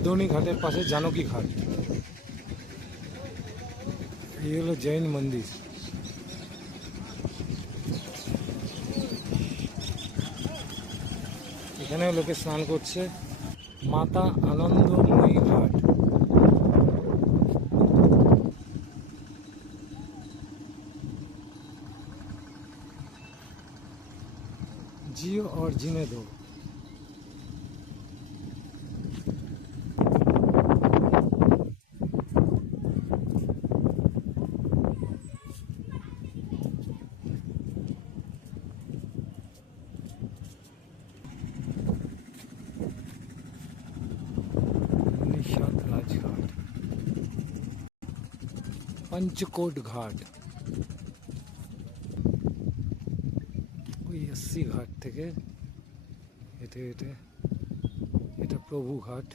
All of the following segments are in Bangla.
मधुनी घाटेर पाशे जानकी घाट। ये हलो जैन मंदिर। এখানে লোকে স্নান করছে। মাতা আনন্দময়ী ঘাট। जियो और जीने दो। निषाद राजघाट, पंचकोट घाट। ওই এসসি ঘাট থেকে হেঁটে হেঁটে এটা প্রভু ঘাট।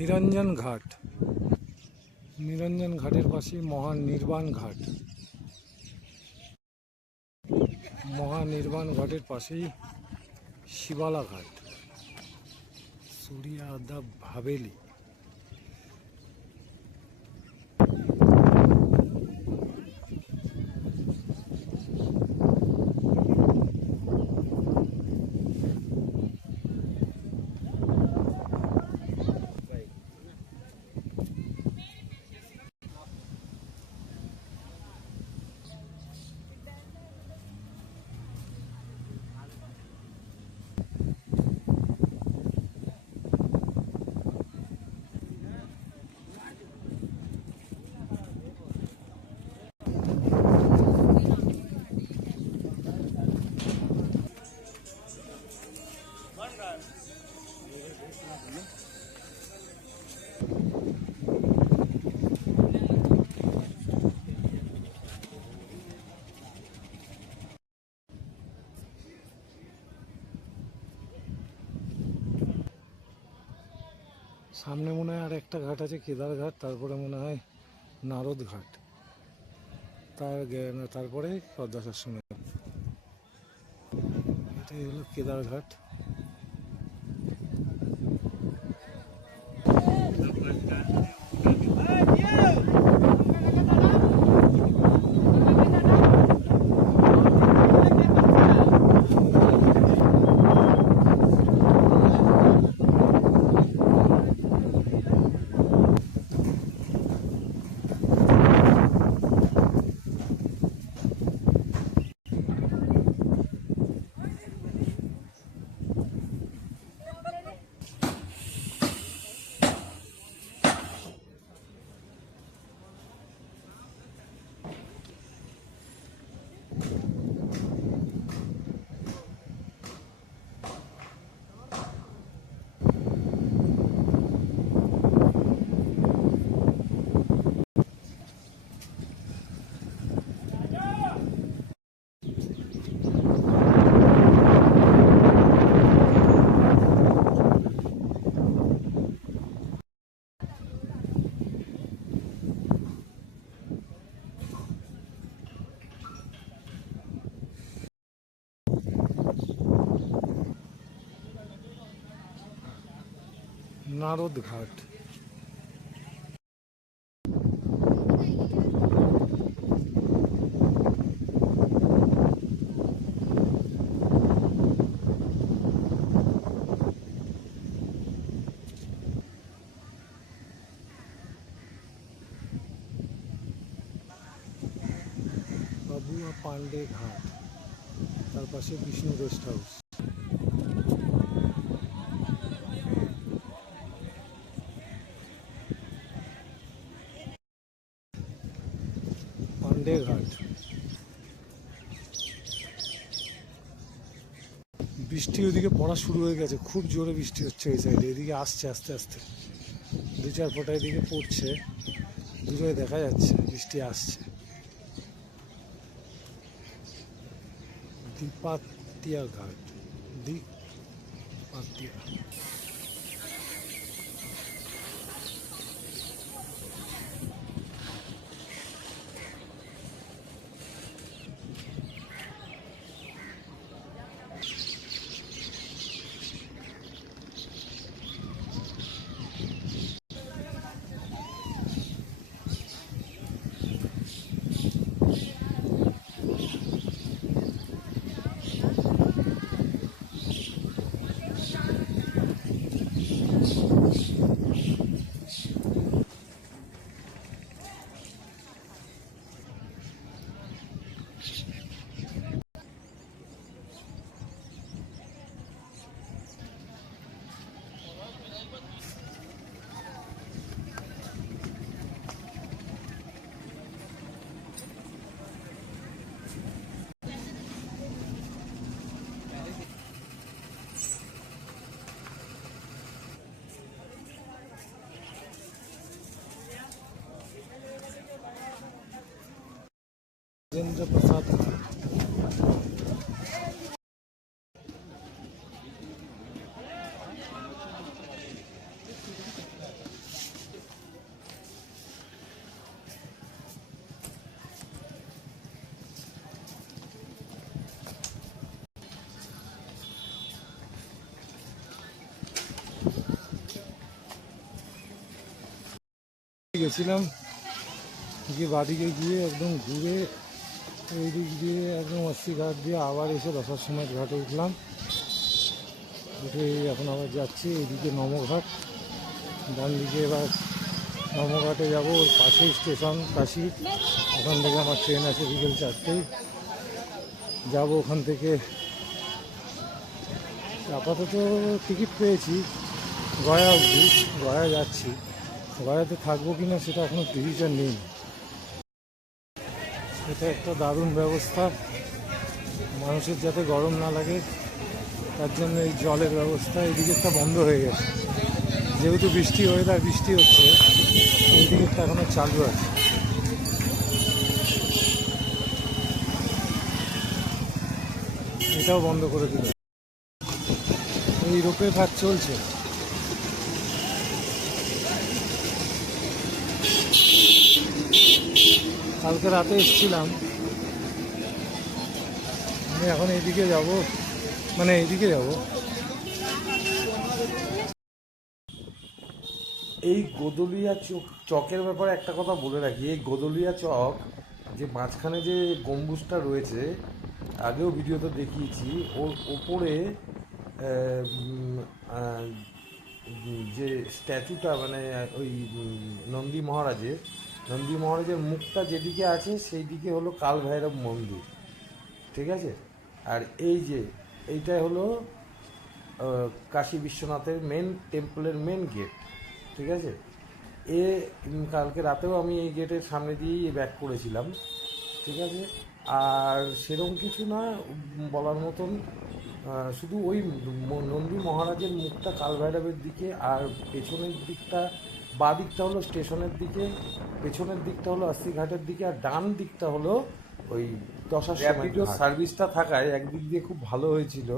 निरंजन घाट। निरंजन घाटेर पाशे महानिर्वाण घाट। महानिर्वाण घाटेर पाशेई शिवाला घाट। सूर्या दा भावेली। सामने मने হয় আর একটা ঘাট আছে কেদার ঘাট, তারপরে মনে হয় নারদ ঘাট, তারপরে পদ্মাশ্রম। এটাই হলো কেদার ঘাট। नारद घाट। বাবুয়া পান্ডে ঘাট, তার পাশে বিষ্ণু গেস্ট হাউস। পান্ডে ঘাট। বৃষ্টি ওদিকে পড়া শুরু হয়ে গেছে, খুব জোরে বৃষ্টি হচ্ছে এই সাইডে, এদিকে আসছে আস্তে আস্তে, 2-4 ফোঁটা এদিকে পড়ছে, দূরে দেখা যাচ্ছে বৃষ্টি আসছে। দীপাতিয়া ঘাট, দীপাতিয়া। राजेंद्र प्रसाद গেছিলাম, যে বাদিকে গিয়ে একদম ঘুরে এই দিক দিয়ে একদম অস্থি ঘাট দিয়ে আবার এসে দশার সময় ঘাটে উঠলাম। উঠে এখন আবার যাচ্ছি এইদিকে নমঘাট, ডান দিকে এবার নমঘাটে যাবো। ওর পাশেই স্টেশন কাশি, ওখান থেকে আমার ট্রেন আছে বিকেল 4টেয়, যাবো ওখান থেকে। আপাতত টিকিট পেয়েছি গয়া অবধি, গয়া যাচ্ছি। গয়াতে থাকবো কি না সেটা এখনও ডিসিশন নেই। এটা একটা দারুণ ব্যবস্থা, মানুষের যাতে গরম না লাগে তার জন্য এই জলের ব্যবস্থা। এই দিকেরটা বন্ধ হয়ে গেছে, যেহেতু বৃষ্টি ওয়েদার, বৃষ্টি হচ্ছে, এই দিকেরটা এখনও চালু আছে। এটাও বন্ধ করে দিল। এই রোপে কাজ চলছে। কালকে রাতে এসেছিলাম, আমি এখন এইদিকে যাব, মানে এইদিকে যাব। এই গোদলিয়া চকের ব্যাপারে একটা কথা বলে রাখি। এই গোদলিয়া চক যে মাঝখানে যে গম্বুজটা রয়েছে, আগেও ভিডিওতে দেখিয়েছি, ওর ওপরে যে স্ট্যাচুটা, মানে ওই নন্দী মহারাজের মুখটা যেদিকে আছে সেই দিকে হলো কাল ভৈরব মন্দির, ঠিক আছে। আর এইটাই হলো কাশী বিশ্বনাথের মেন টেম্পলের মেন গেট, ঠিক আছে। কালকে রাতেও আমি এই গেটের সামনে দিয়েই ব্যাক করেছিলাম, ঠিক আছে। আর সেরকম কিছু না বলার মতন, শুধু ওই নন্দী মহারাজের মুখটা কালভৈরবের দিকে, আর পেছনের দিকটা, বাঁ দিকটা হলো স্টেশনের দিকে, পেছনের দিকটা হলো আস্তিঘাটের দিকে, আর ডান দিকটা হলো ওই দশার র্যাপিডো সার্ভিসটা থাকায় একদিক দিয়ে খুব ভালো হয়েছিল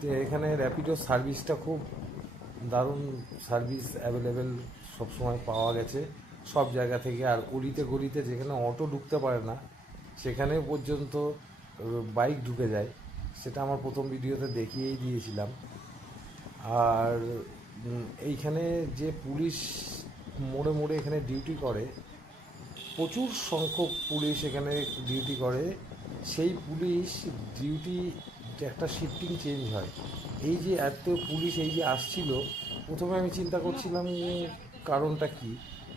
যে এখানে র্যাপিডো সার্ভিসটা খুব দারুণ সার্ভিস অ্যাভেলেবেল সবসময় পাওয়া গেছে সব জায়গা থেকে। আর অলিতে গলিতে যেখানে অটো ঢুকতে পারে না সেখানে পর্যন্ত বাইক ঢুকে যায়, সেটা আমার প্রথম ভিডিওতে দেখিয়েই দিয়েছিলাম। আর এইখানে যে পুলিশ মোড়ে মোড়ে এখানে ডিউটি করে, প্রচুর সংখ্যক পুলিশ এখানে ডিউটি করে। সেই পুলিশ ডিউটি একটা শিফটিং চেঞ্জ হয়। এই যে এত পুলিশ এই যে আসছিল, প্রথমে আমি চিন্তা করছিলাম যে কারণটা কি।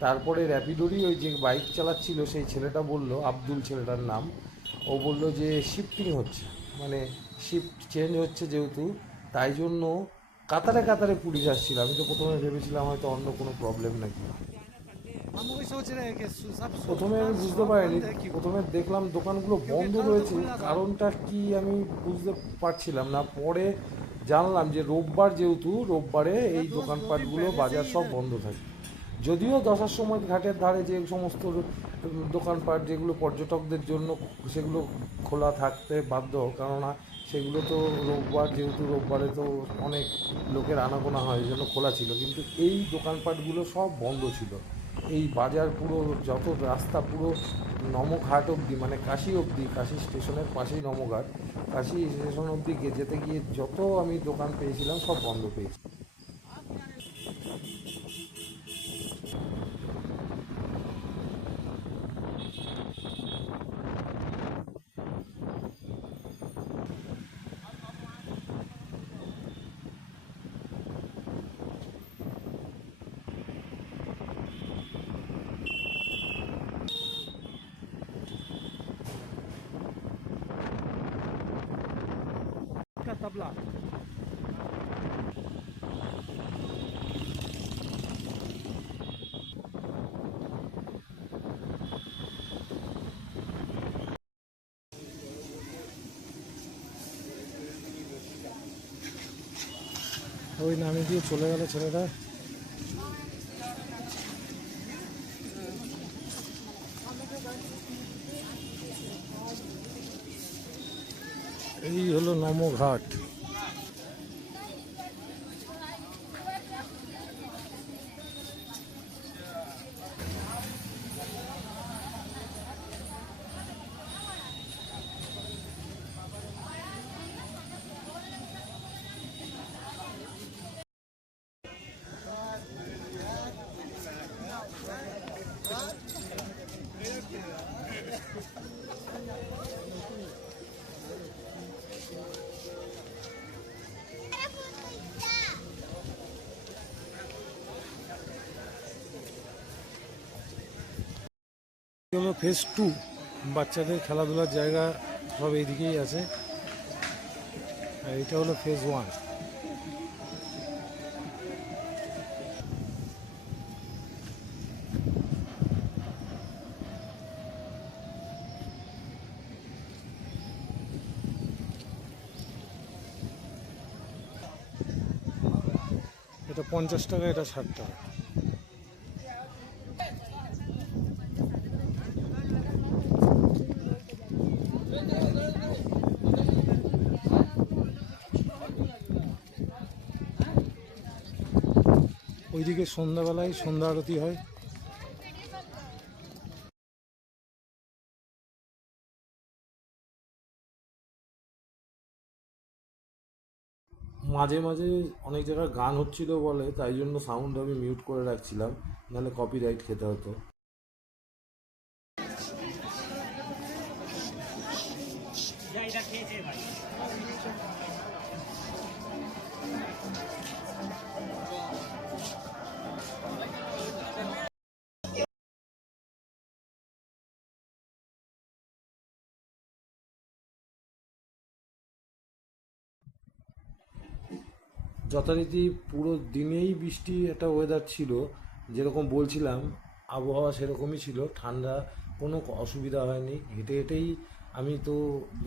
তারপরে র্যাপিডোরই ওই যে বাইক চালাচ্ছিল সেই ছেলেটা বলল, আব্দুল ছেলেটার নাম, ও বলল যে শিফটিং হচ্ছে, মানে শিফট চেঞ্জ হচ্ছে যেহেতু, তাই জন্য কাতারে কাতারে পুলিশ আসছিল। আমি তো প্রথমে ভেবেছিলাম হয়তো অন্য কোনো প্রবলেম নাকি। প্রথমে আমি বুঝতে পারিনি, প্রথমে দেখলাম দোকানগুলো বন্ধ রয়েছে, কারণটা কি আমি বুঝতে পারছিলাম না। পরে জানলাম যে রোববার, যেহেতু রোববারে এই দোকানপাটগুলো বাজার সব বন্ধ থাকে, যদিও দশার সময় ঘাটের ধারে যে সমস্ত দোকানপাট যেগুলো পর্যটকদের জন্য, সেগুলো খোলা থাকতে বাধ্য, কেননা সেগুলো তো রোববার, যেহেতু রোববারে তো অনেক লোকের আনাগোনা হয়, এই জন্য খোলা ছিল, কিন্তু এই দোকানপাটগুলো সব বন্ধ ছিল। এই বাজার পুরো, যত রাস্তা পুরো নমঘাট অবধি, মানে কাশি অবধি, কাশি স্টেশনের পাশেই নমঘাট, কাশি স্টেশন অবধি যেতে গিয়ে যত আমি দোকান পেয়েছিলাম সব বন্ধ পেয়েছি। का तबला ওই নামিয়ে দিয়ে চলে গেল ছেলেটা। এই হলো নমঘাট। হলো ফেজ 2, বাচ্চাদের খেলাধুলার জায়গা সব এইদিকেই আছে। আর এটা হলো ফেজ 1। এটা 50 টাকা, এটা 60 টাকা। ওইদিকে সন্ধ্যাবেলায় সন্ধ্যা আরতি হয়। মাঝে মাঝে অনেক জায়গায় গান হচ্ছিল বলে, তাই জন্য সাউন্ড আমি মিউট করে রাখছিলাম, নাহলে কপিরাইট খেতে হতো। যথারীতি পুরো দিনেই বৃষ্টি, একটা ওয়েদার ছিল, যেরকম বলছিলাম আবহাওয়া সেরকমই ছিল, ঠান্ডা, কোনো অসুবিধা হয়নি। হেঁটে হেঁটেই আমি তো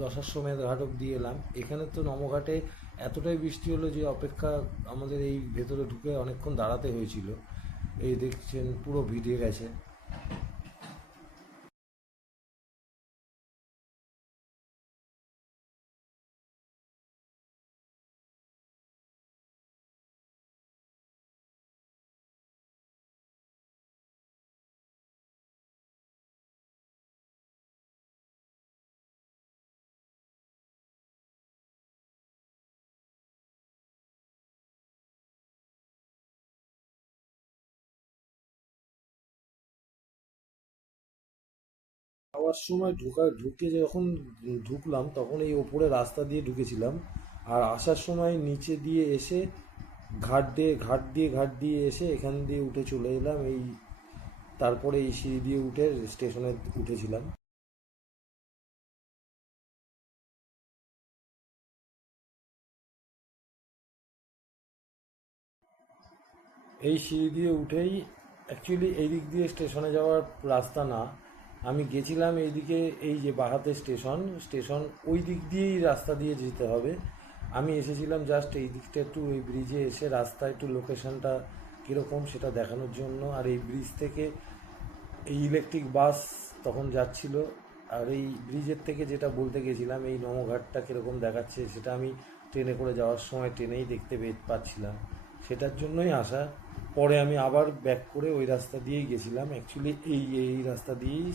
দশাশ্বমেধ ঘাট অব্দি এলাম। এখানে তো নমঘাটে এতটাই বৃষ্টি হলো যে অপেক্ষা, আমাদের এই ভেতরে ঢুকে অনেকক্ষণ দাঁড়াতে হয়েছিল। এই দেখছেন পুরো ভিজে গেছে। যাওয়ার সময় ঢুকে যখন ঢুকলাম, তখন এই ওপরে রাস্তা দিয়ে ঢুকেছিলাম, আর আসার সময় নিচে দিয়ে এসে ঘাট দিয়ে এসে এখান দিয়ে উঠে চলে এলাম। তারপরে এই সিঁড়ি দিয়ে উঠে স্টেশনে উঠেছিলাম। এই সিঁড়ি দিয়ে উঠেই, অ্যাকচুয়ালি এই দিক দিয়ে স্টেশনে যাওয়ার রাস্তা না, আমি গেছিলাম এইদিকে, এই যে বাহাতে স্টেশন ওই দিক দিয়েই রাস্তা দিয়ে যেতে হবে। আমি এসেছিলাম জাস্ট এই দিকটা, একটু ওই ব্রিজে এসে রাস্তা একটু লোকেশনটা কীরকম সেটা দেখানোর জন্য। আর এই ব্রিজ থেকে এই ইলেকট্রিক বাস তখন যাচ্ছিল, আর এই ব্রিজের থেকে যেটা বলতে গেছিলাম, এই নমঘাটটা কীরকম দেখাচ্ছে সেটা আমি ট্রেনে করে যাওয়ার সময় ট্রেনেই দেখতে পাচ্ছিলাম, সেটার জন্যই আসা। পরে আমি আবার ব্যাক করে ওই রাস্তা দিয়েই গেছিলাম, অ্যাকচুয়ালি এই রাস্তা দিয়েই